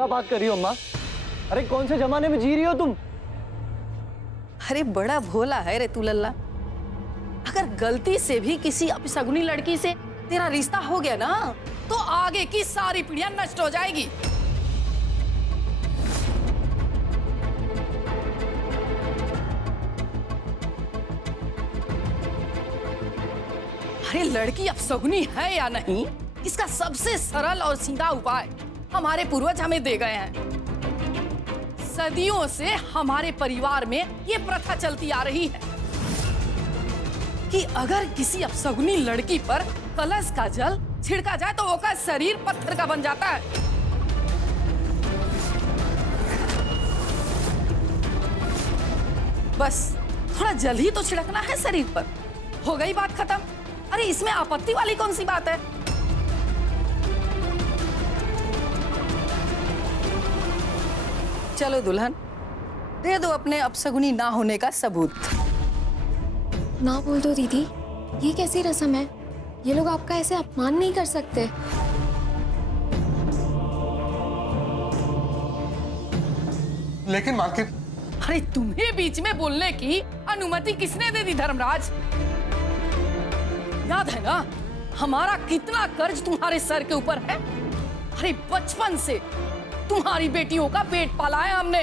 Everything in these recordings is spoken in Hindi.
क्या बात कर रही हो अम्मा? अरे कौन से जमाने में जी रही हो तुम? अरे बड़ा भोला है रे तू लल्ला। अगर गलती से भी किसी अपशगुनी लड़की से तेरा रिश्ता हो गया ना तो आगे की सारी पीढ़ियां नष्ट हो जाएगी। अरे लड़की अपशगुनी है या नहीं, इसका सबसे सरल और सीधा उपाय हमारे पूर्वज हमें दे गए हैं। सदियों से हमारे परिवार में ये प्रथा चलती आ रही है कि अगर किसी अपशगुनी लड़की पर कलश का जल छिड़का जाए तो उसका शरीर पत्थर का बन जाता है। बस थोड़ा जल ही तो छिड़कना है शरीर पर, हो गई बात खत्म। अरे इसमें आपत्ति वाली कौन सी बात है? चलो दुल्हन, दे दो अपने अपशगुनी ना होने का सबूत। ना बोल दो दीदी, ये कैसी रस्म है? ये लोग आपका ऐसे अपमान नहीं कर सकते। लेकिन मालकिन, अरे तुम्हें बीच में बोलने की अनुमति किसने दे दी धर्मराज? याद है ना हमारा कितना कर्ज तुम्हारे सर के ऊपर है? अरे बचपन से तुम्हारी बेटियों का पेट पाला है हमने।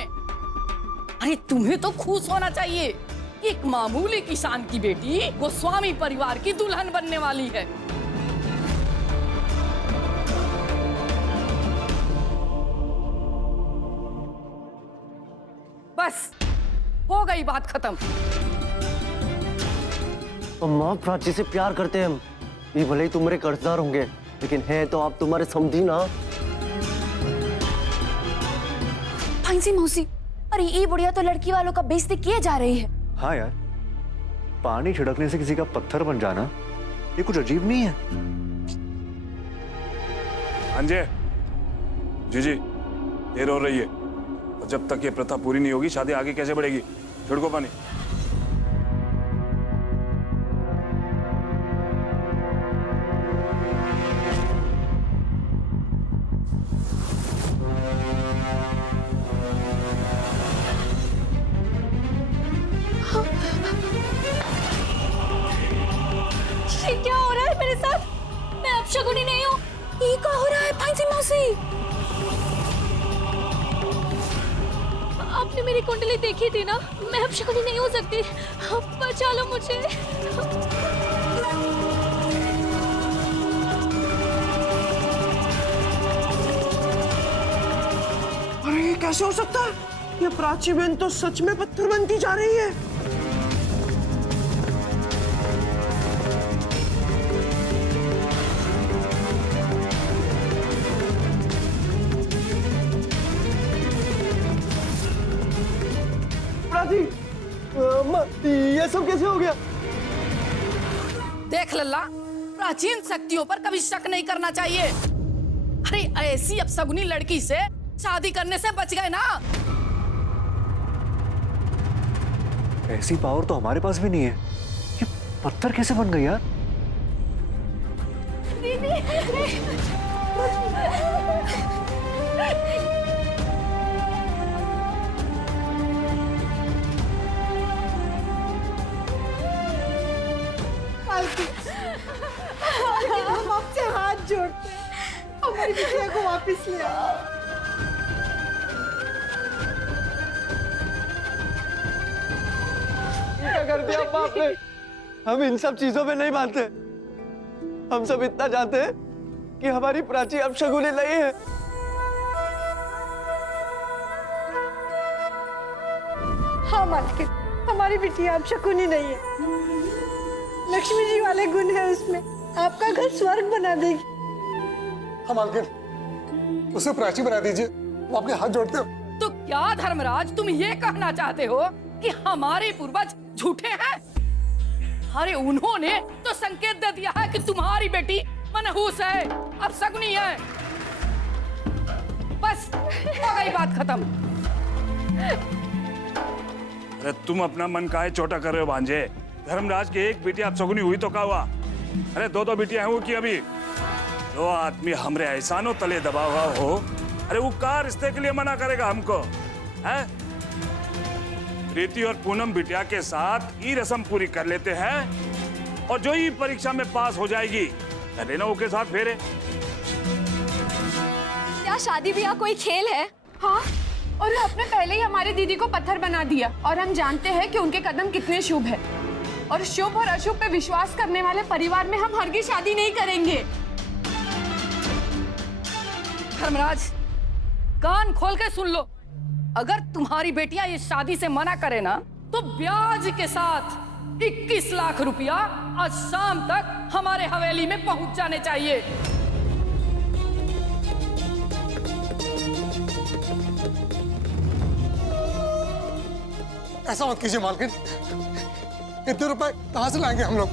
अरे तुम्हें तो खुश होना चाहिए कि एक मामूली किसान की बेटी गोस्वामी परिवार की दुल्हन बनने वाली है। बस हो गई बात खत्म। अम्मा प्राची से प्यार करते हैं हम। ये भले ही तुम्हारे कर्जदार होंगे लेकिन है तो आप तुम्हारे समझी ना। फांसी मौसी, अरे ये बुढ़िया तो लड़की वालों का बेइज्जती किए जा रही है। हाँ यार, पानी छिड़कने से किसी का पत्थर बन जाना ये कुछ अजीब नहीं है। अंजय जी देर हो रही है और जब तक ये प्रथा पूरी नहीं होगी शादी आगे कैसे बढ़ेगी? छिड़को पानी। ये क्या हो रहा है मेरे साथ? मैं अपशगुनी नहीं हूँ। ये क्या हो रहा है फांसी मौसी? आपने मेरी कुंडली देखी थी ना, मैं अपशगुनी नहीं हो सकती। बचा लो मुझे। अरे ये कैसे हो सकता है? ये प्राची बहन तो सच में पत्थर बनती जा रही है। प्राची, अम्मा ये सब कैसे हो गया? देख लल्ला, प्राचीन शक्तियों पर कभी शक नहीं करना चाहिए। अरे ऐसी अपशगुनी लड़की से शादी करने से बच गए ना। ऐसी पावर तो हमारे पास भी नहीं है। ये पत्थर कैसे बन गई यार? हम आपसे हाथ जोड़ते हैं, हमारी बिटिया को वापस ले आओ। क्या कर दिया अम्मा आपने? हम इन सब चीजों में नहीं मानते। हम सब इतना जानते हैं कि हमारी प्राची अपशगुनी नहीं है। हाँ मालकिन, हमारी बिटिया अपशगुनी नहीं है। लक्ष्मी जी वाले गुण है उसमें, आपका घर स्वर्ग बना देगी। हाँ मालकिन, उसे प्राची बना दीजिए, वो आपके हाथ जोड़ते हो। तो क्या धर्मराज तुम ये कहना चाहते हो कि हमारे पूर्वज झूठे हैं? अरे उन्होंने तो संकेत दे दिया है कि तुम्हारी बेटी मनहूस है, अपशगुनी है। बस हो गई बात खत्म। अरे तुम अपना मन काहे छोटा कर रहे हो भांजे? धर्मराज की एक बेटी अपशगुनी हुई तो क्या हुआ? अरे दो बिटियां हैं वो की अभी। जो आदमी हमरे एहसानों तले दबा हुआ हो अरे वो कहाँ रिश्ते के लिए मना करेगा हमको, है? प्रीति और पूनम बिटिया के साथ ये रस्म पूरी कर लेते हैं और जो ही परीक्षा में पास हो जाएगी कर लेना उसके साथ फेरे। क्या शादी ब्याह कोई खेल है? हाँ, और आपने पहले ही हमारी दीदी को पत्थर बना दिया और हम जानते हैं कि उनके कदम कितने शुभ हैं। और शुभ और अशुभ पे विश्वास करने वाले परिवार में हम हरगिज शादी नहीं करेंगे। धर्मराज, कान खोल के सुन लो, अगर तुम्हारी बेटियां इस शादी से मना करे ना तो ब्याज के साथ 21 लाख रुपया आज शाम तक हमारे हवेली में पहुंच जाने चाहिए। ऐसा मत कीजिए मालकिन, इतने रुपए कहाँ से लाएंगे हम लोग?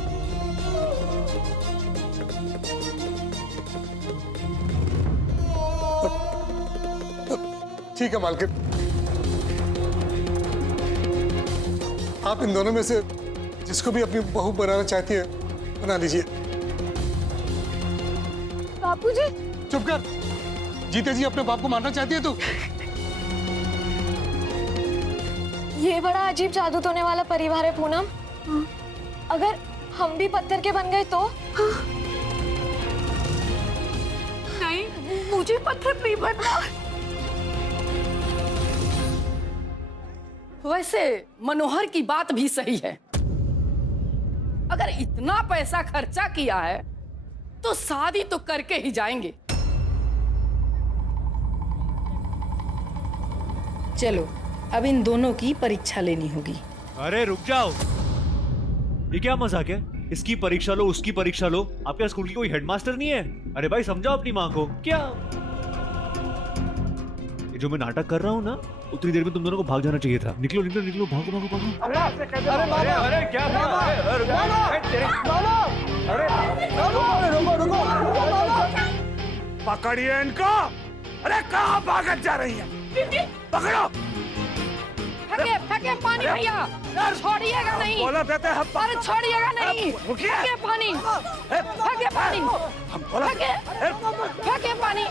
ठीक है मालकिन, आप इन दोनों में से जिसको भी अपनी बहू बनाना चाहती है बना लीजिए। बापूजी, चुप कर। जीते जी अपने बाप को मारना चाहती है तू? ये बड़ा अजीब जादू टोने वाला परिवार है पूनम। अगर हम भी पत्थर के बन गए तो? नहीं, मुझे पत्थर नहीं बनना। वैसे मनोहर की बात भी सही है, अगर इतना पैसा खर्चा किया है तो शादी तो करके ही जाएंगे। चलो अब इन दोनों की परीक्षा लेनी होगी। अरे रुक जाओ, ये क्या मजाक है? इसकी परीक्षा लो, उसकी परीक्षा लो। आपके स्कूल की कोई हेडमास्टर नहीं है? अरे भाई समझाओ अपनी माँ को। क्या ये जो मैं नाटक कर रहा हूँ ना, उतनी देर में तुम दोनों को भाग जाना चाहिए था। निकलो निकलो निकलो, भागो भागो भागो। अरे क्या पकड़िए इनको। अरे कहाँ भागत जा रही है? पकड़ो। फेंके फेंके पानी भैया, छोड़िएगा नहीं। बोला देते हैं अरे छोड़िएगा नहीं, फेंके पानी, फेंके पानी, फेंके पानी।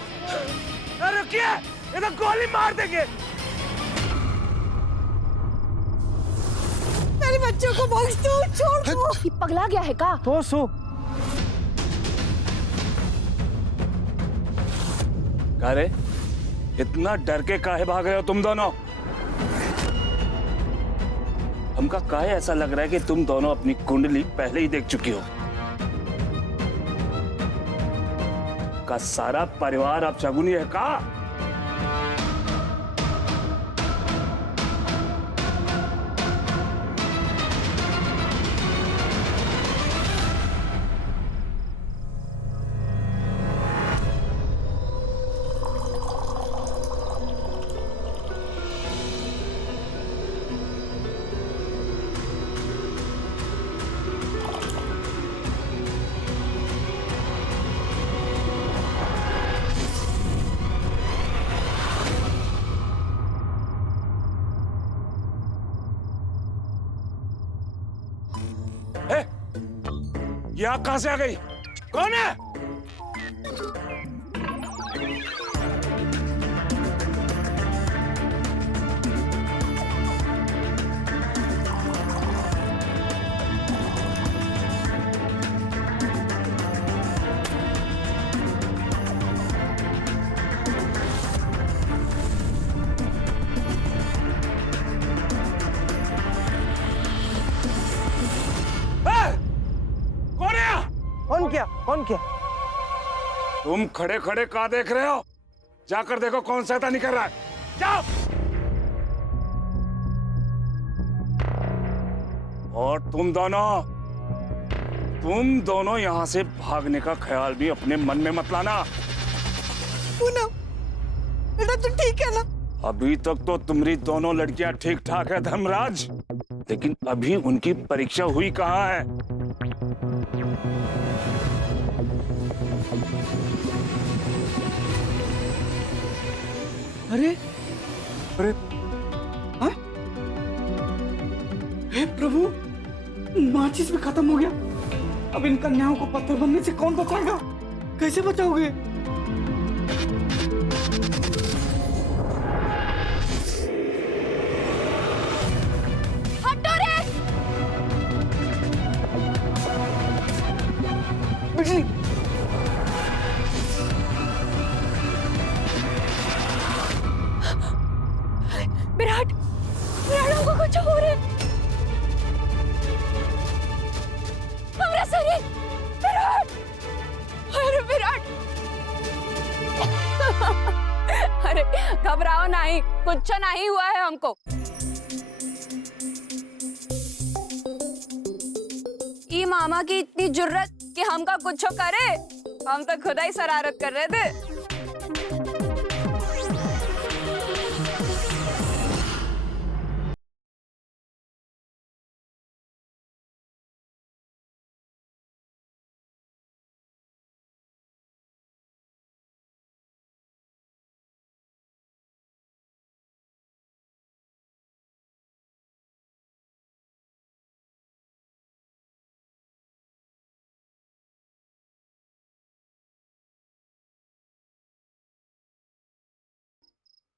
अरे रुकिए, ये तो गोली मार देंगे। मेरे बच्चों को बख्श दो, छोड़ दो। ये पगला गया है का? तो सो अरे इतना डर के काहे भाग रहे हो तुम दोनों? हमका काहे ऐसा लग रहा है कि तुम दोनों अपनी कुंडली पहले ही देख चुकी हो। का सारा परिवार अब शगुनी है का? ये आग कहां से आ गई? कौन है? कौन क्या? तुम खड़े खड़े कहाँ देख रहे हो? जाकर देखो कौन शैतानी कर रहा है। जाओ। और तुम दोनों यहाँ से भागने का ख्याल भी अपने मन में मत लाना। पूनम, बेटा तू ठीक है ना? अभी तक तो तुम्हारी दोनों लड़कियां ठीक ठाक है धर्मराज, लेकिन अभी उनकी परीक्षा हुई कहाँ है? अरे अरे हाँ? हे प्रभु, माचिस भी खत्म हो गया। अब इन कन्याओं को पत्थर बनने से कौन बचाएगा? कैसे बचाओगे? विराट, विराट हमको कुछ हो रहा है। हमारा शरीर, विराट, अरे विराट। अरे घबराओ नहीं, कुछ नहीं हुआ है हमको। ई मामा की इतनी जुर्रत कि हमका कुछ करे, हम तो खुदा ही शरारत कर रहे थे।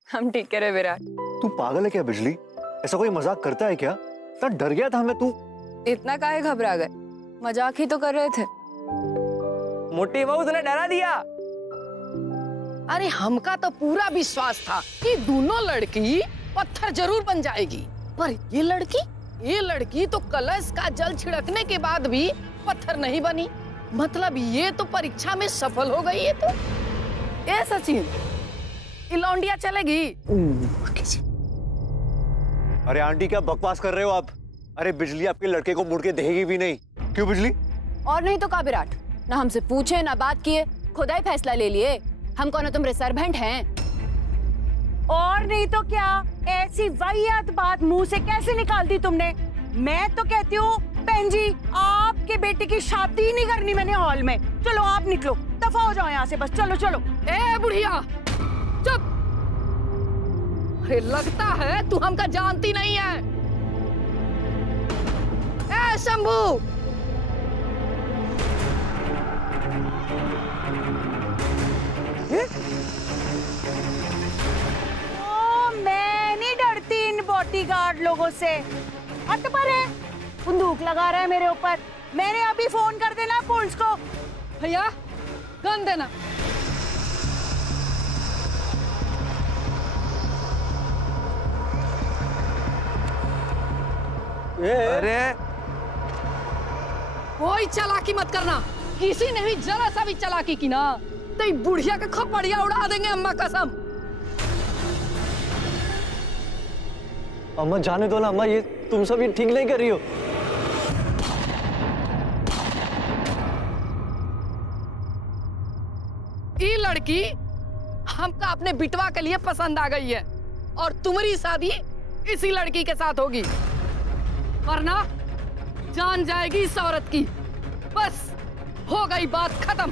हम ठीक है रे विराट। तू पागल है क्या बिजली? ऐसा कोई मजाक करता है क्या? इतना डर गया था मैं। तू इतना काहे घबरा गए? मजाक ही तो कर रहे थे। मोटी बहू तूने डरा दिया। अरे हमका तो पूरा विश्वास था कि दोनों लड़की पत्थर जरूर बन जाएगी, पर ये लड़की तो कलश का जल छिड़कने के बाद भी पत्थर नहीं बनी। मतलब ये तो परीक्षा में सफल हो गई है। तो ए सचिन, लौंडिया चलेगी? अरे आंटी क्या बकवास कर रहे हो आप? अरे बिजली आपके लड़के को मुड़ के देखेगी भी नहीं। क्यों बिजली? और नहीं तो का विराट, ना हमसे पूछे ना बात किए, खुदा ही फैसला ले लिए। हम कौन तुम रिसर्वेंट हैं? और नहीं तो क्या, ऐसी वाहियात बात मुंह से कैसे निकाल दी तुमने? मैं तो कहती हूँ बहन जी, आपके बेटे की शादी नहीं करनी मैंने हॉल में। चलो आप निकलो, दफा हो जाओ यहाँ से, बस चलो चलो। ए बुढ़िया चुप। अरे लगता है तू हमका जानती नहीं है। ए शंभू, मैं नहीं डरती इन बॉडीगार्ड लोगों से। हट पर है, बंदूक लगा रहा है मेरे ऊपर। मैंने अभी फोन कर देना पुलिस को। भैया गन देना। अरे कोई चालाकी मत करना। किसी ने भी जरा सा भी चालाकी की ना तो बुढ़िया का खपड़िया उड़ा देंगे, अम्मा कसम। अम्मा जाने दो ना अम्मा, ये तुम सब ये ठीक नहीं कर रही हो। ये लड़की हमका अपने बिटवा के लिए पसंद आ गई है और तुम्हारी शादी इसी लड़की के साथ होगी, वरना जान जाएगी इस औरत की। बस हो गई बात खत्म।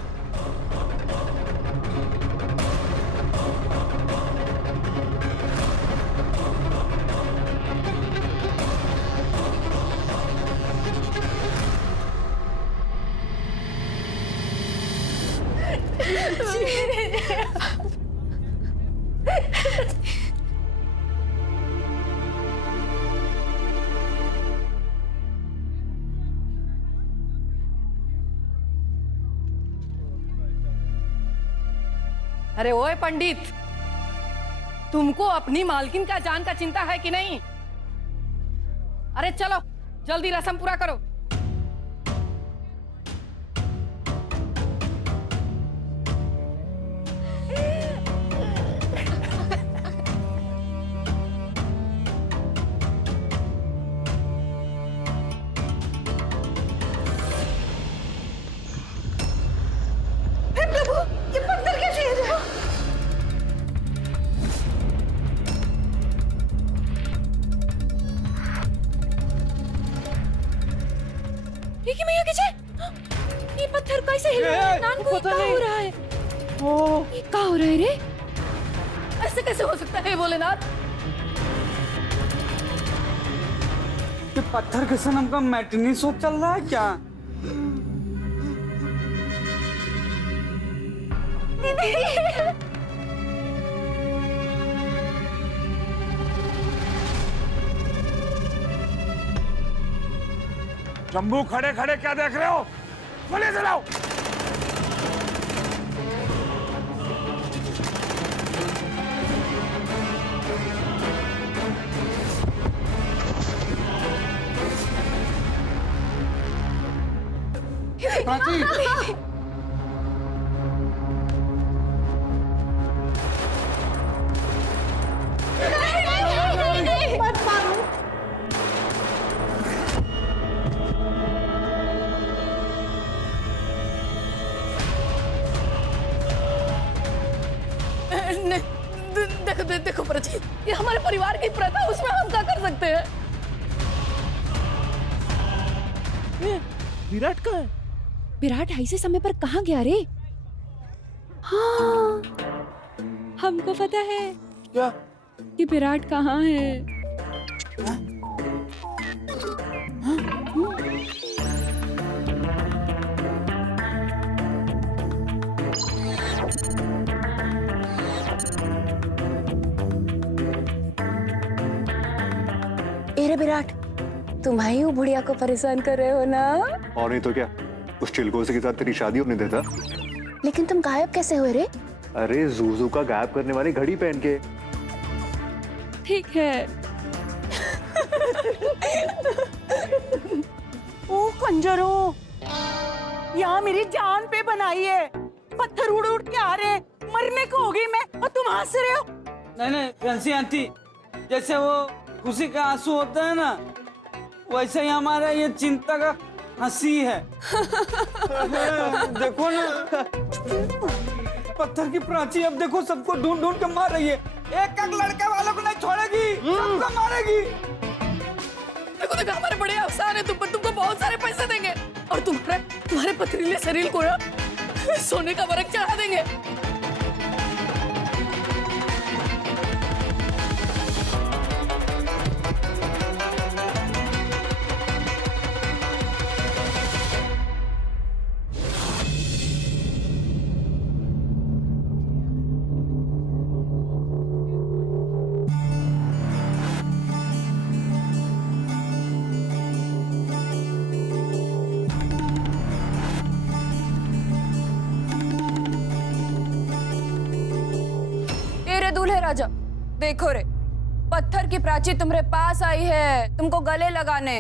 अरे ओए पंडित, तुमको अपनी मालकिन का जान का चिंता है कि नहीं? अरे चलो जल्दी रस्म पूरा करो। देखिए मैया के ये पत्थर कैसे हिल रहा है? नान को क्या हो रहा है? ये क्या हो रहा है रे? ऐसे कैसे हो सकता है भोलेनाथ? ये पत्थर के सनम का मैटिनी शो चल रहा है क्या? शंभू खड़े खड़े क्या देख रहे हो? गोली चलाओ। प्राची देखो प्राची, ये हमारे परिवार की प्रथा, उसमें हम क्या कर सकते हैं? विराट कहाँ है? विराट ऐसे समय पर कहाँ गया रे? हाँ, हमको पता है क्या? कि विराट कहाँ है। अरे विराट, तुम ही वो बुढ़िया को परेशान कर रहे हो ना? और नहीं तो क्या, उस चिलगोजे के साथ तेरी शादी होने देता। लेकिन तुम गायब कैसे हुए रे? अरे जूजू का गायब करने वाली घड़ी पहन के। ठीक है। ओ कंजरों, यहाँ मेरी जान पे बनाई है, पत्थर उड़ उड़ के आ रहे हैं, मरने को हो गई मैं और तुम हंस रहे हो। नहीं नहीं प्रिंसी आंटी, जैसे वो खुशी का आंसू होता है ना, वैसे ही हमारा ये चिंता का हंसी है। देखो ना, पत्थर की प्राची अब देखो सबको ढूंढ ढूंढ के मार रही है। एक एक लड़के वालों को नहीं छोड़ेगी, सबको मारेगी। देखो देखो, हमारे बड़े अफसर हैं, तुमको बहुत सारे पैसे देंगे और तुम्हारे पथरीले शरीर को ना सोने का वर्क चढ़ा देंगे। दूल्हे राजा, देखो रे, पत्थर की प्राची तुम्हारे पास आई है तुमको गले लगाने।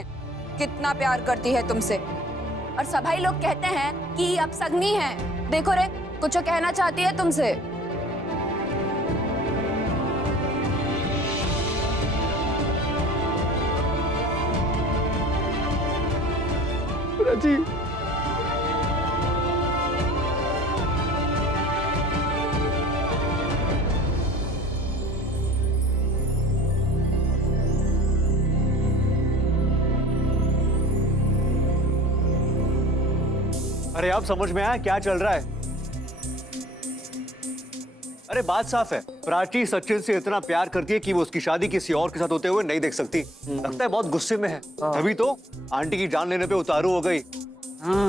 कितना प्यार करती है तुमसे, और सभी लोग कहते हैं कि अब सगनी है। देखो रे, कुछ कहना चाहती है तुमसे। प्राची, अरे आप समझ में आया क्या चल रहा है? अरे बात साफ है, प्राची सचिन से इतना प्यार करती है कि वो उसकी शादी किसी और के साथ होते हुए नहीं देख सकती। लगता है बहुत गुस्से में है। अभी तो आंटी की जान लेने पे उतारू हो गई।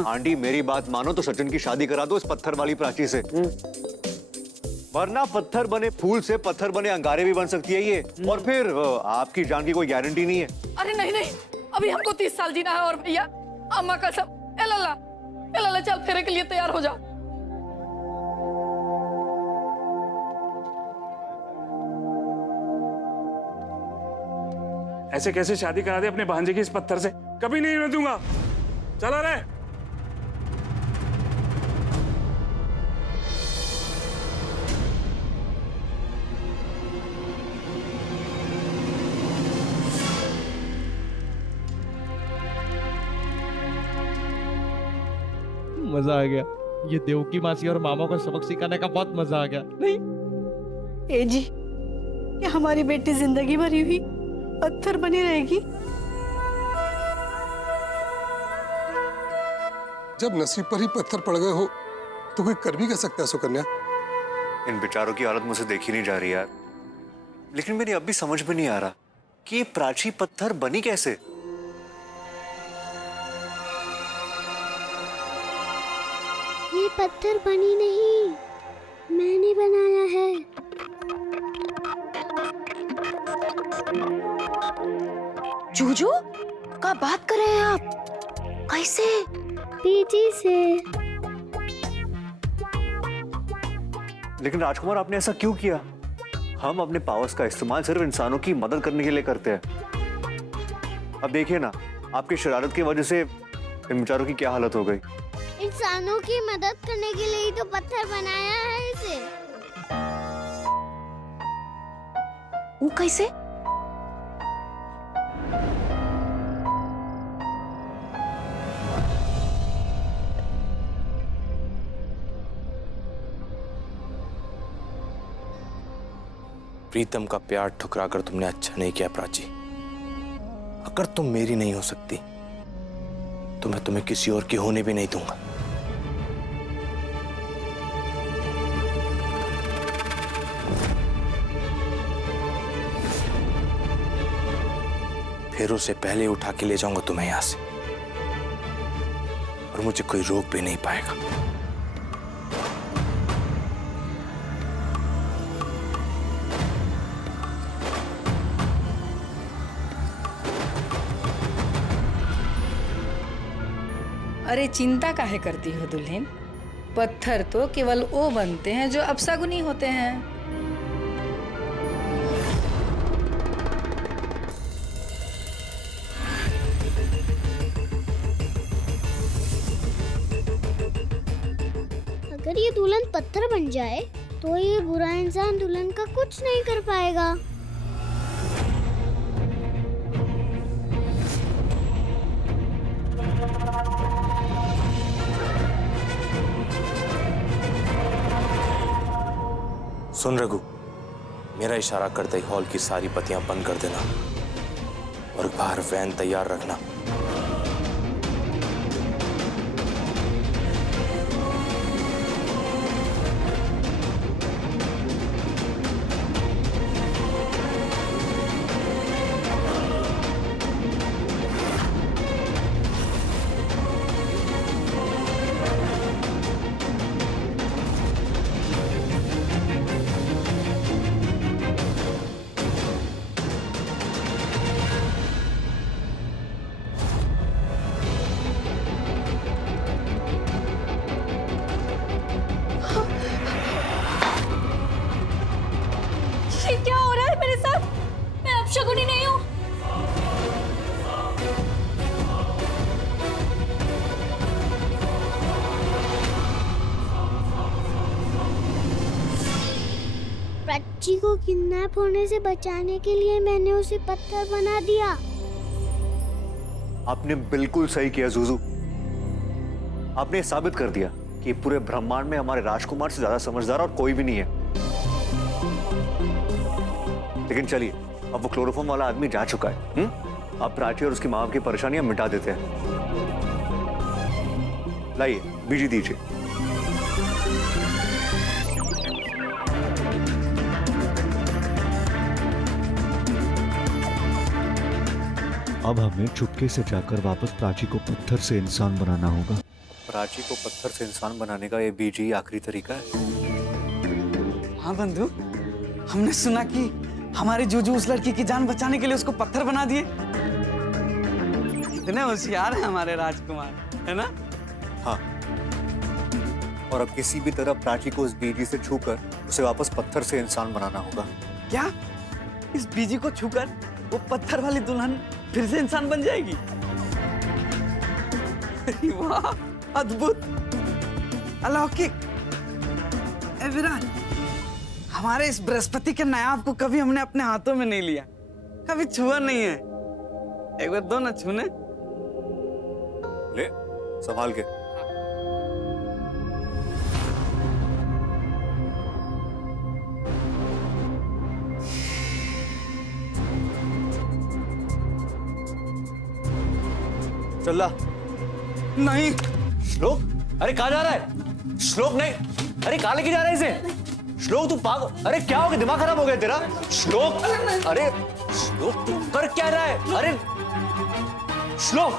आंटी मेरी बात मानो तो सचिन की शादी करा दो इस पत्थर वाली प्राची से, वरना पत्थर बने फूल से पत्थर बने अंगारे भी बन सकती है ये, और फिर आपकी जान की कोई गारंटी नहीं है। अरे नहीं नहीं, अभी हमको 30 साल जीना है। और भैया, अम्मा कसम, ए लाला चल फेरे के लिए तैयार हो जा। ऐसे कैसे शादी करा दे अपने भांजे की इस पत्थर से? कभी नहीं होने दूंगा। चलो रे। मजा आ गया, ये देवकी मासी और मामा को सबक सिखाने का बहुत मजा आ गया। नहीं ए जी, क्या हमारी बेटी जिंदगी भरी हुई पत्थर बनी रहेगी? जब नसीब पर ही पत्थर पड़ गए हो तो कोई कर भी क्या सकता है सुकन्या? इन बेचारों की हालत मुझे देखी नहीं जा रही यार, लेकिन मेरी अब भी समझ में नहीं आ रहा कि ये प्राची पत्थर बनी कैसे। ये पत्थर बनी नहीं, मैंने बनाया है। जूजू, क्या बात कर रहे हैं आप? कैसे? पीजी से। लेकिन राजकुमार आपने ऐसा क्यों किया? हम अपने पावर्स का इस्तेमाल सिर्फ इंसानों की मदद करने के लिए करते हैं। अब देखिए ना, आपकी शरारत की वजह से इन बेचारों की क्या हालत हो गई। इंसानों की मदद करने के लिए ही तो पत्थर बनाया है इसे। वो कैसे? प्रीतम का प्यार ठुकरा कर तुमने अच्छा नहीं किया प्राची। अगर तुम मेरी नहीं हो सकती तो मैं तुम्हें किसी और की होने भी नहीं दूंगा। फिर उसे पहले उठा के ले जाऊंगा तुम्हें यहां से, और मुझे कोई रोक भी नहीं पाएगा। अरे चिंता काहे करती हो दुल्हन? पत्थर तो केवल वो बनते हैं जो अपशगुनी होते हैं। अगर ये दुल्हन पत्थर बन जाए तो ये बुरा इंसान दुल्हन का कुछ नहीं कर पाएगा। सुन रघु, मेरा इशारा करते ही हॉल की सारी बत्तियां बंद कर देना और बाहर वैन तैयार रखना। ये क्या हो रहा है मेरे साथ? मैं अपशगुनी नहीं हूँ। प्राची को किडनैप होने से बचाने के लिए मैंने उसे पत्थर बना दिया। आपने बिल्कुल सही किया जुजू। आपने साबित कर दिया कि पूरे ब्रह्मांड में हमारे राजकुमार से ज्यादा समझदार और कोई भी नहीं है। लेकिन चलिए, अब वो क्लोरोफॉर्म वाला आदमी जा चुका है। अब प्राची और उसकी मां की परेशानियां मिटा देते हैं। लाइए बीजी दीजिए। अब हमें चुपके से जाकर वापस प्राची को पत्थर से इंसान बनाना होगा। प्राची को पत्थर से इंसान बनाने का ये बीजी आखिरी तरीका है। हाँ बंधु, हमने सुना कि हमारे जूजू उस लड़की की जान बचाने के लिए उसको पत्थर बना दिए। इतने होशियार हैं हमारे राजकुमार, है ना? हाँ, और अब किसी भी तरह प्राची को उस बीजी से छूकर उसे वापस पत्थर से इंसान बनाना होगा। क्या इस बीजी को छूकर वो पत्थर वाली दुल्हन फिर से इंसान बन जाएगी? वाह, अद्भुत, अलौकिक। ए विराट, हमारे इस बृहस्पति के नायाब को कभी हमने अपने हाथों में नहीं लिया, कभी छुआ नहीं है। एक बार दो ना छूने। ले, संभाल के। चल ला। नहीं। श्लोक, अरे कहाँ जा रहा है? श्लोक नहीं, अरे कहाँ लेके जा रहा है इसे? श्लोक तू पागल, अरे क्या हो गया? दिमाग खराब हो गया तेरा? श्लोक, अरे श्लोक तू कर क्या रहा है? अरे श्लोक,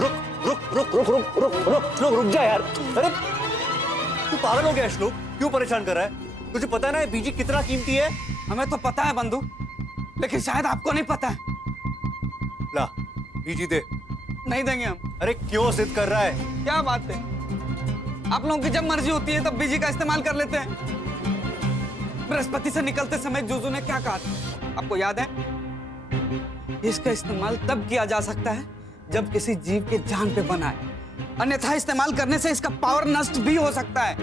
रुक रुक रुक रुक रुक रुक रुक श्लोक रुक जा यार। अरे तू पागल हो गया है श्लोक? क्यों परेशान कर रहा है? तुझे पता है ना ये बीजी कितना कीमती है? हमें तो पता है बंधु, लेकिन शायद आपको नहीं पता है। ला बीजी दे। नहीं देंगे हम। अरे क्यों जिद कर रहा है? क्या बात है, आप लोगों की जब मर्जी होती है तब बीजी का इस्तेमाल कर लेते हैं। बृहस्पति से निकलते समय जूजू ने क्या कहा था, आपको याद है? इसका इस्तेमाल तब किया जा सकता है जब किसी जीव के जान पे बना है, अन्यथा इस्तेमाल करने से इसका पावर नष्ट भी हो सकता है।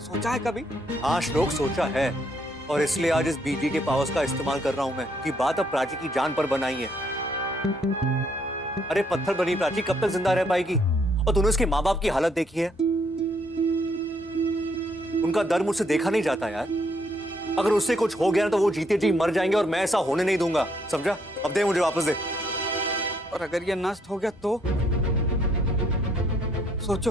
सोचा है कभी? हाँ श्लोक, सोचा है, और इसलिए आज इस बीजी के पावर्स का इस्तेमाल कर रहा हूं मैं कि बात अब प्राची की जान पर बनाई है। अरे पत्थर बनी प्राची कब तक जिंदा रह पाएगी? और तूने उसके माँ बाप की हालत देखी है? उनका दर्द मुझसे देखा नहीं जाता यार। अगर उससे कुछ हो गया ना तो वो जीते जी मर जाएंगे, और मैं ऐसा होने नहीं दूंगा, समझा? अब दे मुझे वापस दे। और अगर ये नष्ट हो गया तो? सोचो,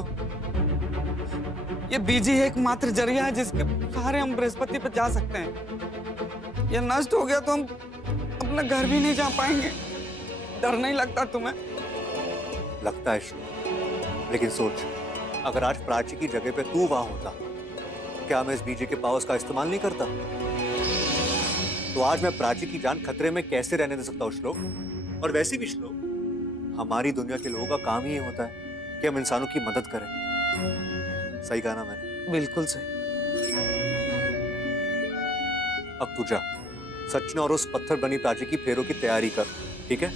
ये बीजी एकमात्र जरिया है जिसके सहारे हम बृहस्पति पे जा सकते हैं। ये नष्ट हो गया तो हम अपना घर भी नहीं जा पाएंगे। डर नहीं लगता तुम्हें? लगता है श्लोक, लेकिन सोच, अगर आज प्राची की जगह पे तू वहां होता, क्या मैं इस बीजे के पावर्स का इस्तेमाल नहीं करता? तो आज मैं प्राची की जान खतरे में कैसे रहने दे सकता हूँ श्लोक? और वैसे भी श्लोक, हमारी दुनिया के लोगों का काम ही ये होता है कि हम इंसानों की मदद करें। सही कहा ना मैंने? बिल्कुल सही। अब तू जा, सचिन और उस पत्थर बनी प्राची की फेरों की तैयारी कर, ठीक है?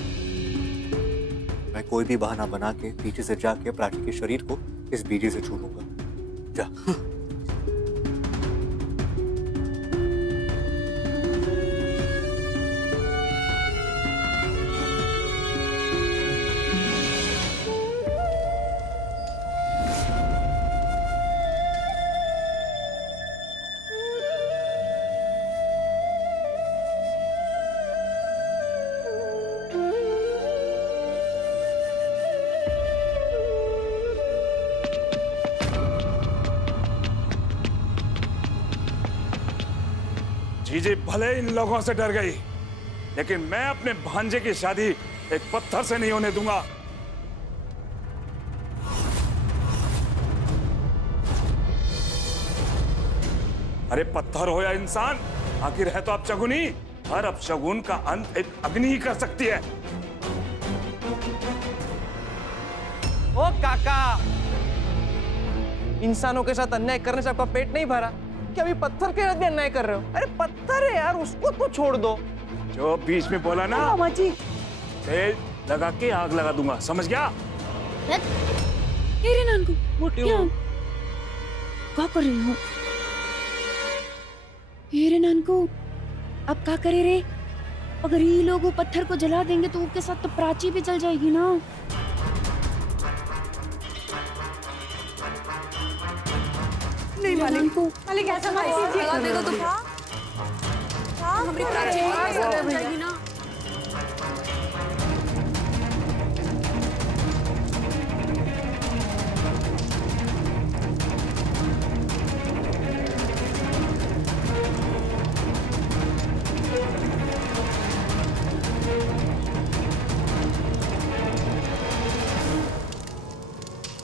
मैं कोई भी बहाना बना के पीछे से जाके प्राची के शरीर को इस बीजे से छू लूंगा। जा। जीजी भले इन लोगों से डर गई, लेकिन मैं अपने भांजे की शादी एक पत्थर से नहीं होने दूंगा। अरे पत्थर हो या इंसान, आखिर है तो अपशगुनी। हर अपशगुन का अंत एक अग्नि ही कर सकती है। ओ काका, इंसानों के साथ अन्याय करने से आपका पेट नहीं भरा? क्या अभी पत्थर के साथ भी अन्याय कर रहे हो? अरे पत्थर है यार, उसको तो छोड़ दो। जो बीच में बोला ना, मामा जी, तेल लगा के आग लगा दूंगा, समझ गया? तेरे नानकू क्या कर रही हो? तेरे नानकू अब क्या करे रे? अगर ये लोग वो पत्थर को जला देंगे तो उसके साथ तो प्राची भी जल जाएगी ना। नहीं मालिक, मालिक ऐसा मत कीजिए। हमारी प्राची जल जाएगी ना।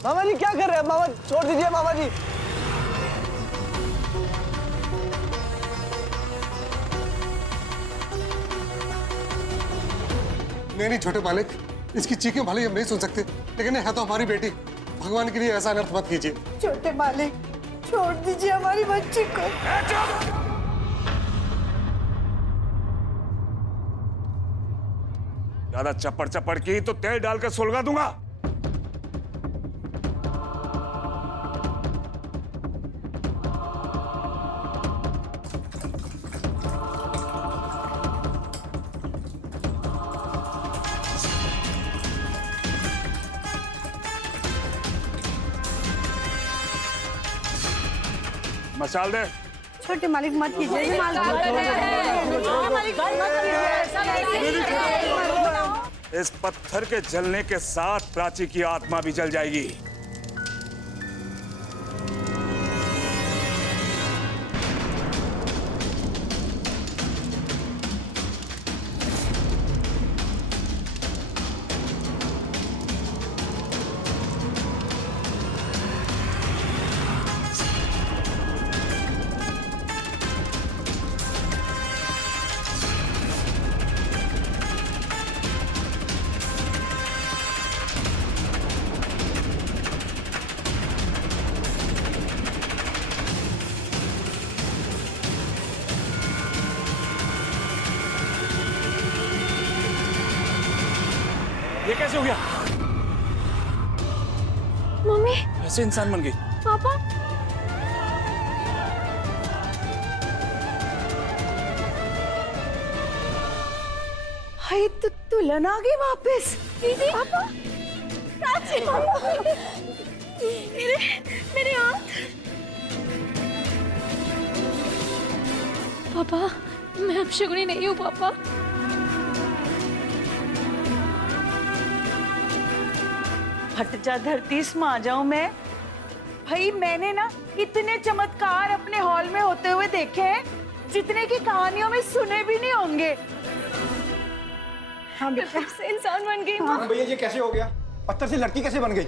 मामा जी क्या कर रहे हैं? मामा छोड़ दीजिए मामा जी। नहीं छोटे मालिक, इसकी चीखें भले ही हम नहीं सुन सकते, लेकिन है तो हमारी बेटी। भगवान के लिए ऐसा अनर्थ मत कीजिए। छोटे मालिक, छोड़ दीजिए हमारी बच्ची को। ज्यादा चपड़ चपड़ की तो तेल डालकर सुलगा दूंगा। मसाल दे। छोटे मालिक मत कीजिए। इस पत्थर के जलने के साथ प्राची की आत्मा भी जल जाएगी। ये कैसे हो गया? मम्मी, ऐसे इंसान बन गई। पापा, हाय तो दुल्हन आ गई वापस। दीदी, पापा, प्राची, मेरे हाथ। पापा, मैं अपशगुनी नहीं हूँ पापा। फट जा धरती समा जाऊं मैं। भाई मैंने ना इतने चमत्कार अपने हॉल में होते हुए देखे हैं जितने की कहानियों में सुने भी नहीं होंगे। हाँ बेटा, से इंसान बन गई माँ। भैया ये कैसे हो गया? पत्थर से लड़की कैसे बन गई?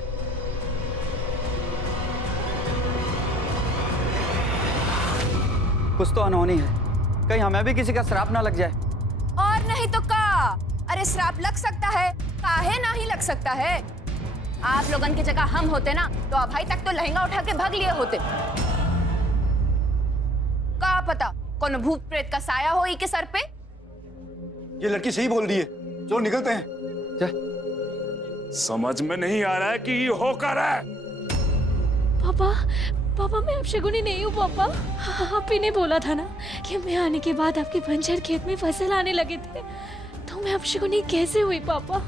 कुछ तो अनहोनी है, कहीं हमें भी किसी का श्राप ना लग जाए। और नहीं तो का? अरे श्राप लग सकता है, काहे ना ही लग सकता है। आप लोगन की जगह हम होते ना तो अभाई तक तो लहंगा उठा के भाग लिए होते। का पता कौन भूत प्रेत का साया हो के सर पे। ये लड़की सही बोल रही है, जो निकलते हैं। समझ में नहीं आ रहा है कि ये हो क्या रहा है। पापा, पापा मैं अपशगुनी नहीं हूँ पापा। आप ही ने बोला था ना कि मैं आने के बाद आपके बंजर खेत में फसल आने लगे थे, तो मैं अपशगुनी कैसे हुई पापा?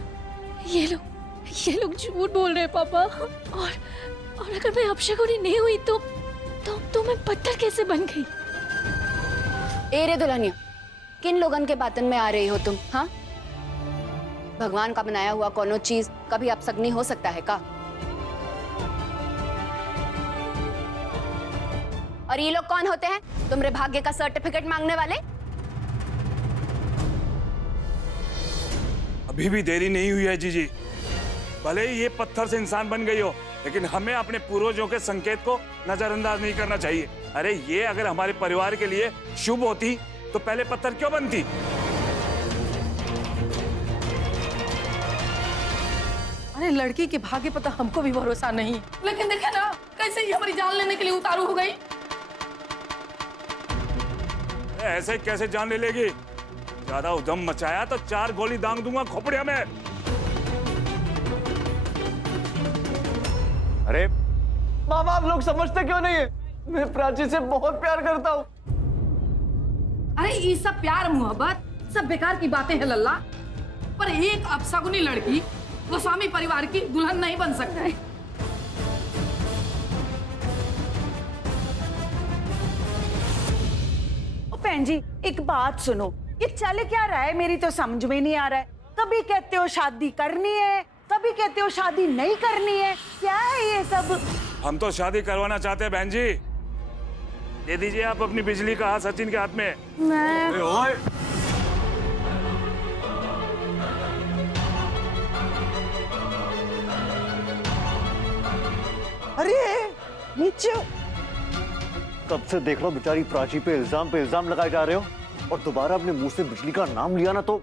ये लोग झूठ बोल रहे हैं पापा। और अगर मैं अपशगुनी नहीं हुई तो मैं पत्थर कैसे बन गई? ए रे दुल्हनिया, किन लोगन के बातन में आ रही हो तुम? हाँ, भगवान का बनाया हुआ कोनो चीज कभी अपशगुनी हो सकता है का? और ये लोग कौन होते हैं तुमरे भाग्य का सर्टिफिकेट मांगने वाले? अभी भी देरी नहीं हुई है जीजी। भले ही ये पत्थर से इंसान बन गई हो, लेकिन हमें अपने पूर्वजों के संकेत को नजरअंदाज नहीं करना चाहिए। अरे ये अगर हमारे परिवार के लिए शुभ होती तो पहले पत्थर क्यों बनती? अरे लड़की के भाग्य पता हमको भी भरोसा नहीं, लेकिन देखे ना कैसे ये हमारी जान लेने के लिए उतारू हो गई। ऐसे कैसे जान ले लेगी? ज्यादा उद्यम मचाया तो 4 गोली दांग दूंगा खोपड़िया में। अरे मामा आप लोग समझते क्यों नहीं है? मैं प्राची से बहुत प्यार करता हूँ। अरे ये सब प्यार मोहब्बत सब बेकार की बातें हैं लल्ला। पर एक अपशगुनी लड़की गोस्वामी परिवार की दुल्हन नहीं बन सकता है। बहन जी एक बात सुनो, ये चल क्या रहा है मेरी तो समझ में नहीं आ रहा है। कभी कहते हो शादी करनी है, कभी कहते हो शादी नहीं करनी है, क्या है ये सब? हम तो शादी करवाना चाहते हैं बहन जी। दे दीजिए आप अपनी बिजली का हाथ सचिन के हाथ में। मैं अरे नीचे कब से देख लो बेचारी प्राची पे इल्जाम लगाए जा रहे हो, और दोबारा अपने मुंह से बिजली का नाम लिया ना तो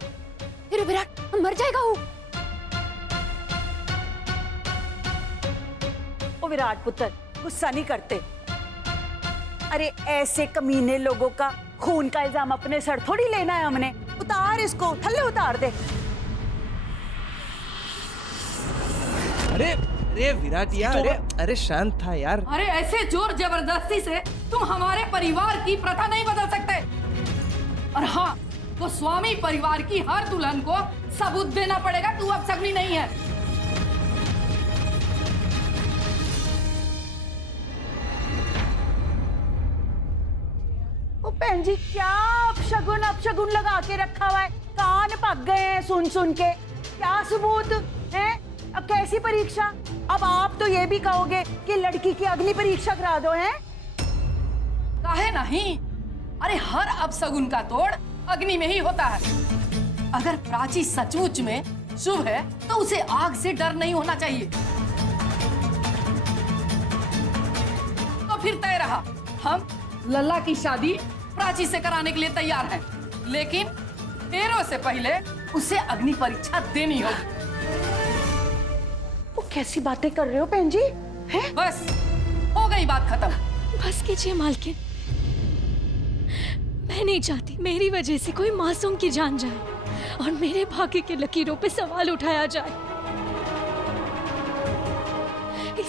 फिर विराट हम मर जाएगा वो। ओ विराट पुत्र गुस्सा नहीं करते। अरे ऐसे कमीने लोगों का खून का इल्जाम अपने सर थोड़ी लेना है हमने। उतार इसको, थल्ले उतार दे। अरे अरे विराट यार, अरे शांत था यार। अरे ऐसे जोर जबरदस्ती से तुम हमारे परिवार की प्रथा नहीं बदल सकते। और हाँ, गोस्वामी परिवार की हर दुल्हन को सबूत देना पड़ेगा तू अपशगुनी नहीं है। ओ बहन जी क्या अपशगुन लगा के रखा हुआ है? कान पक गए हैं सुन के। क्या सबूत है? अब कैसी परीक्षा? अब आप तो ये भी कहोगे कि लड़की की अग्नि परीक्षा करा दो, हैं? काहे नहीं? अरे हर अपशगुन का तोड़ अग्नि में ही होता है। अगर प्राची सचमुच में शुभ है तो उसे आग से डर नहीं होना चाहिए। तो फिर तय रहा, हम लल्ला की शादी प्राची से कराने के लिए तैयार हैं, लेकिन फेरों से पहले उसे अग्नि परीक्षा देनी होगी। वो कैसी बातें कर रहे हो बहन जी? हैं? बस हो गई बात खत्म। बस कीजिए मालकिन, मैं नहीं चाहती मेरी वजह से कोई मासूम की जान जाए और मेरे भाग्य के लकीरों पे सवाल उठाया जाए।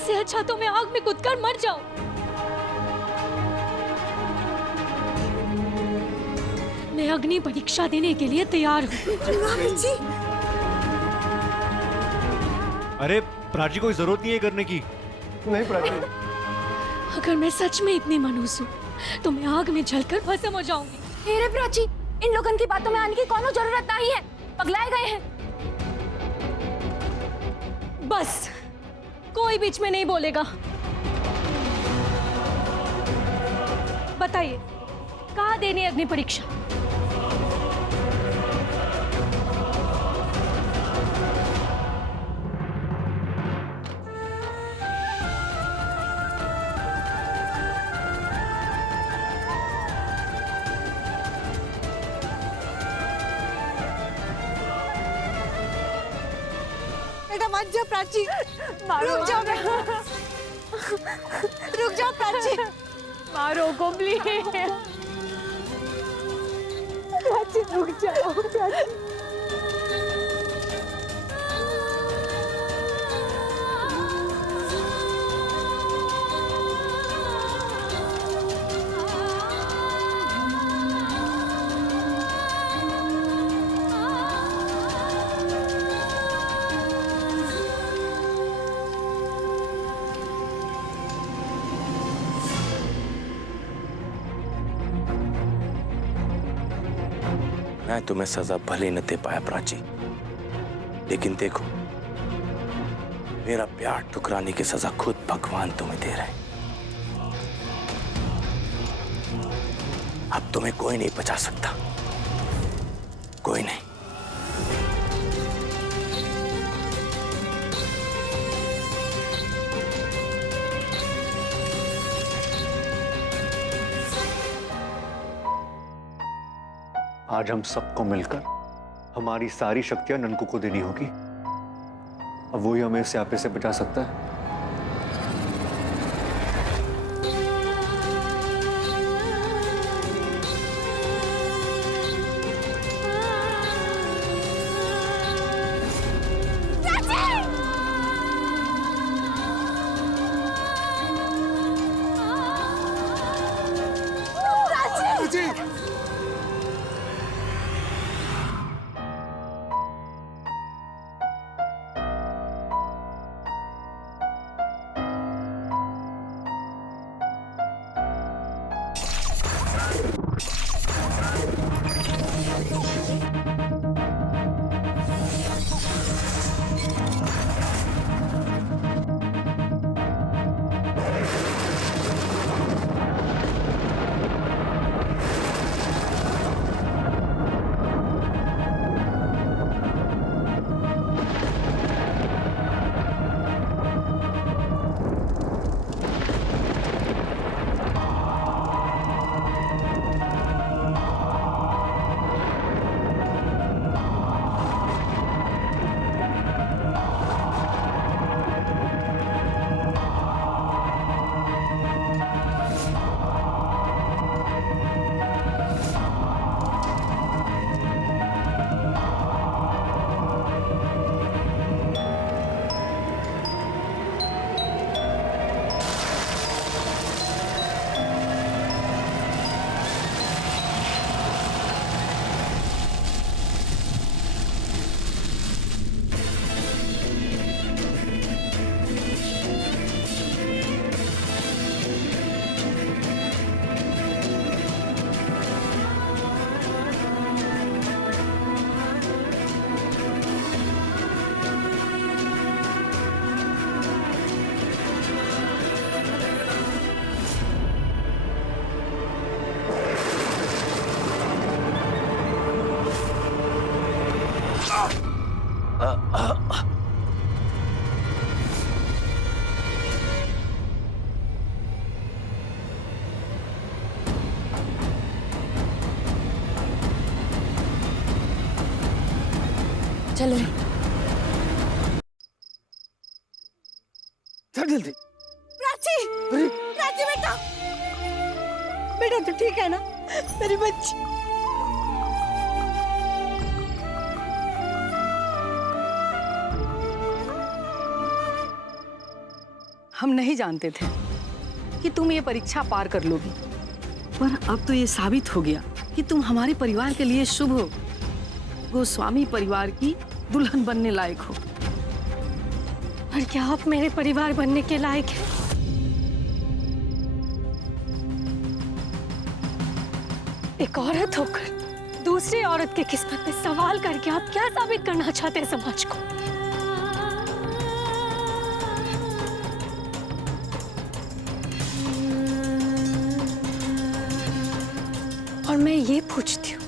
इससे अच्छा तो मैं आग में कूदकर मर जाऊं। मैं अग्नि परीक्षा देने के लिए तैयार हूँ। अरे प्राची, कोई जरूरत नहीं है करने की। नहीं प्राची, अगर मैं सच में इतनी मनहूस हूँ तो मैं आग में जलकर भस्म हो जाऊंगी। हेरे प्राची, इन लोगों की बातों में आने की कोनो जरूरत नहीं है, पगलाए गए हैं। बस कोई बीच में नहीं बोलेगा। बताइए कहाँ देनी है अग्नि परीक्षा? बेटा मत जाओ प्राची, रुक जाओ बेटा, रुक जाओ प्राची, मारो को प्लीज। प्राची रुक जाओ, प्राची। मैं तुम्हें सजा भले न दे पाया प्राची, लेकिन देखो, मेरा प्यार ठुकराने की सजा खुद भगवान तुम्हें दे रहे हैं। अब तुम्हें कोई नहीं बचा सकता, कोई नहीं। आज हम सबको मिलकर हमारी सारी शक्तियां ननकू को देनी होगी। अब वही हमें इस स्यापे से बचा सकता है। चलो चल जल्दी। प्राची, प्राची बेटा, बेटा तू ठीक है ना मेरी बच्ची? हम नहीं जानते थे कि तुम ये परीक्षा पार कर लोगी, पर अब तो ये साबित हो गया कि तुम हमारे परिवार के लिए शुभ हो, गोस्वामी परिवार की दुल्हन बनने लायक हो। और क्या आप मेरे परिवार बनने के लायक हैं? एक औरत होकर दूसरी औरत की किस्मत पे सवाल करके आप क्या साबित करना चाहते हैं समाज को? और मैं ये पूछती हूँ,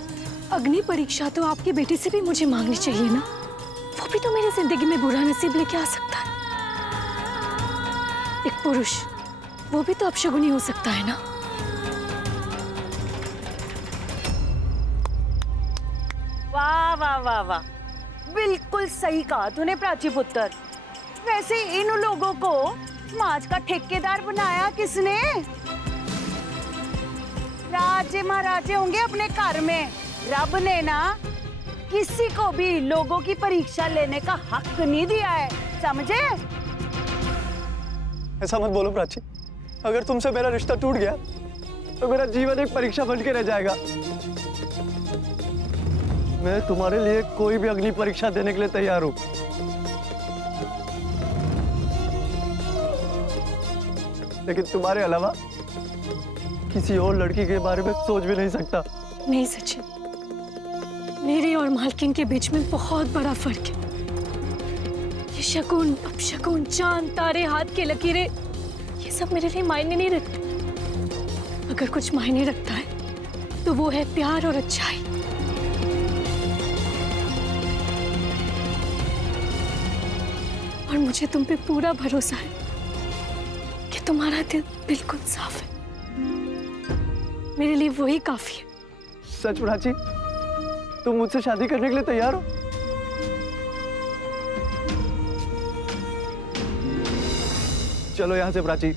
अग्नि परीक्षा तो आपकी बेटी से भी मुझे मांगनी चाहिए ना? वो भी तो मेरी जिंदगी में बुरा नसीब लेके आ सकता है। एक पुरुष, वो भी तो अपशगुनी हो सकता है ना? वाह वाह वाह वाह, बिल्कुल सही कहा तूने प्राची पुत्र। वैसे इन लोगों को समाज का ठेकेदार बनाया किसने? राजे महाराजे होंगे अपने घर में। रब ने ना किसी को भी लोगों की परीक्षा लेने का हक नहीं दिया है, समझे? ऐसा मत बोलो प्राची। अगर तुमसे मेरा रिश्ता टूट गया तो मेरा जीवन एक परीक्षा बन के रह जाएगा। मैं तुम्हारे लिए कोई भी अग्नि परीक्षा देने के लिए तैयार हूं। लेकिन तुम्हारे अलावा किसी और लड़की के बारे में सोच भी नहीं सकता। नहीं सचिन, मेरे और मालकिन के बीच में बहुत बड़ा फर्क है। ये शकुन, अपशकुन, चांद, तारे, हाथ के लकीरें, ये सब मेरे लिए मायने नहीं रखते। अगर कुछ मायने रखता है तो वो है प्यार और अच्छाई। और मुझे तुम पे पूरा भरोसा है कि तुम्हारा दिल बिल्कुल साफ है। मेरे लिए वही काफी है। सच प्राची, तुम मुझसे शादी करने के लिए तैयार हो? चलो यहाँ से प्राची,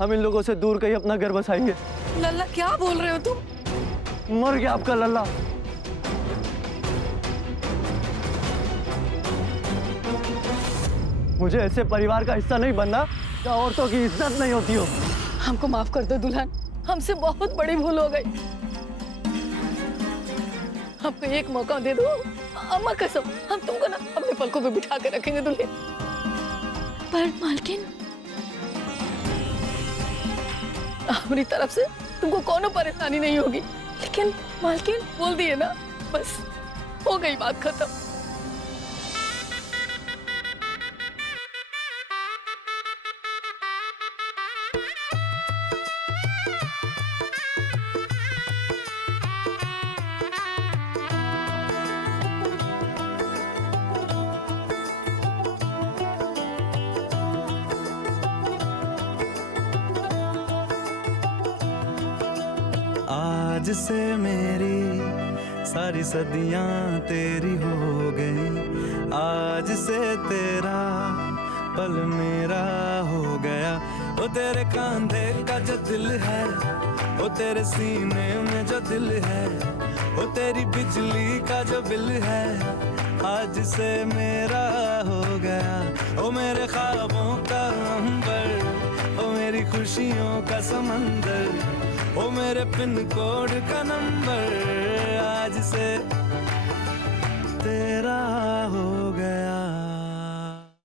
हम इन लोगों से दूर कहीं अपना घर बसाएंगे। लल्ला क्या बोल रहे हो तुम? मर गया आपका लल्ला। मुझे ऐसे परिवार का हिस्सा नहीं बनना जहाँ औरतों की इज्जत नहीं होती हो। हमको माफ कर दो दुल्हन, हमसे बहुत बड़ी भूल हो गई। हमको एक मौका दे दो, अम्मा कसम, हम तुमको ना अपने पलकों पे बिठा के रखेंगे दुल्हन। पर मालकिन, हमारी तरफ से तुमको कोनो परेशानी नहीं होगी। लेकिन मालकिन, बोल दिए ना, बस हो गई बात खत्म। आज से मेरी सारी सदियां तेरी हो गई। आज से तेरा पल मेरा हो गया। वो तेरे कांधे का जो दिल है, वो तेरे सीने में जो दिल है, वो तेरी बिजली का जो बिल है, आज से मेरा हो गया। वो मेरे ख्वाबों का अंबर, वो मेरी खुशियों का समंदर, ओ मेरे पिन कोड का नंबर, आज से तेरा